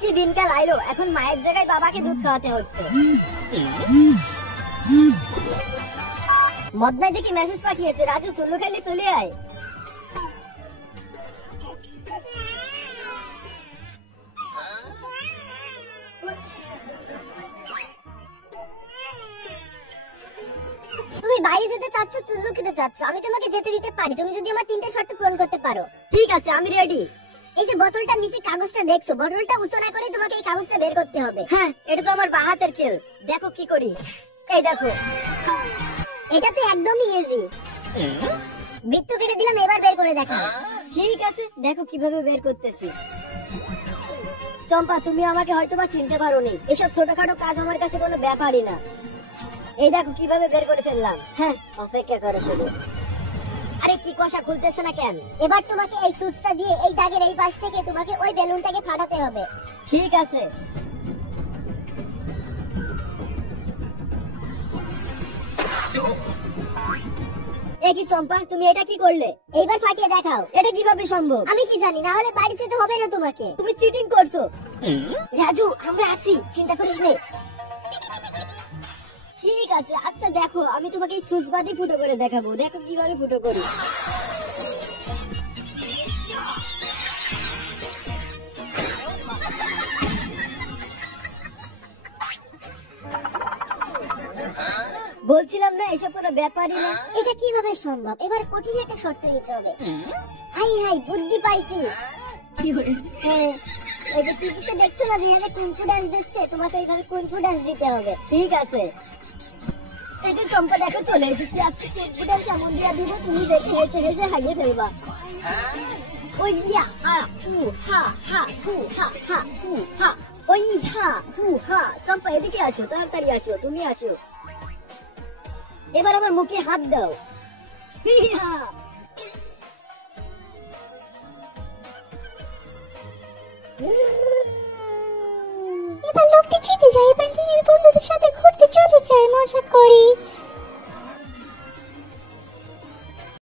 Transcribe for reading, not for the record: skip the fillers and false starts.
কি দিনকাল আইলো, এখন মায়ের জায়গায় বাবাকে দুধ খাওয়াতে হচ্ছে। মদনাই দেখি মেসেজ পাঠিয়েছে, রাজু চুল্লু খেলে চলে আয়। তুমি বাইরে যেতে চাচ্ছ, চুল্লু খেতে চাচ্ছ, আমি তোমাকে যেতে দিতে পারি, তুমি যদি আমার 3টা শর্ত পূরণ করতে পারো। ঠিক আছে, আমি রেডি। এই যে বোতলটার নিচে কাগজটা দেখছো, বোতলটা উঁচু না করে তোমাকে এই কাগজটা বের করতে হবে। হ্যাঁ, এটা তো আমার বাঁ হাতের খেল। দেখো কি করি, এই দেখো। এটা তো একদমই ইজি। বৃত্ত কেটে দিলাম, এবার বের করে দেখো। ঠিক আছে, দেখো কিভাবে বের করতেছি। চম্পা, তুমি আমাকে হয়তোবা চিনতে পারোনি, এসব ছোটখাটো কাজ আমার কাছে কোনো ব্যাপারই না। এই দেখো কিভাবে বের করে ফেললাম। হ্যাঁ, অপেক্ষা করো শুধু। আরে কি কষা খুলতেছে না কেন? এবার তোমাকে এই সুইচটা দিয়ে এই দাগের এই পাশ থেকে তোমাকে ওই বেলুনটাকে ফাটাতে হবে। ঠিক আছে। একই চম্পা, তুমি এটা কি করলে? এইবার ফাটিয়ে দেখাও। এটা কিভাবে সম্ভব? আমি কি জানি, না হলে বাড়ি যেতে হবে না তোমাকে। তুমি চিটিং করছো। রাজু, আমরা আছি, চিন্তা করিস না। ঠিক আছে, আচ্ছা দেখো, আমি তোমাকে এই সুচবাদি ফুটো করে দেখাবো। দেখো কিভাবে ফুটো করি। বলছিলাম না, এসব কোনো ব্যাপারই না। এটা কিভাবে সম্ভব? এবার কঠিন একটা শর্ত দিতে হবে। হাই হাই, বুদ্ধি পাইছি। হ্যাঁ, ওই যে টিভিতে দেখছো না, যেখানে কুংফু ডান্স দিচ্ছে, তোমাকে ওইভাবে কুংফু ডান্স দিতে হবে। ঠিক আছে। এই যে চম্পা, দেখো চলে এসেছি। আজকে কুংফু ডান্স এমন দিয়া দিব, তুমি দেখে হেসে হেসে হারিয়ে ফেলবা। ওই ইয়া আ হু হা হা হু হা হা হু হা, ওই হা হু হা। চম্পা, এদিকে আসো, তাড়াতাড়ি আসো, তুমি আসো। এবার আমার মুখে হাত দাও। এবার লোকটি জিতে যায়, এবার নিজের বন্ধুদের সাথে ঘুরতে চলে যায়, মজা করি।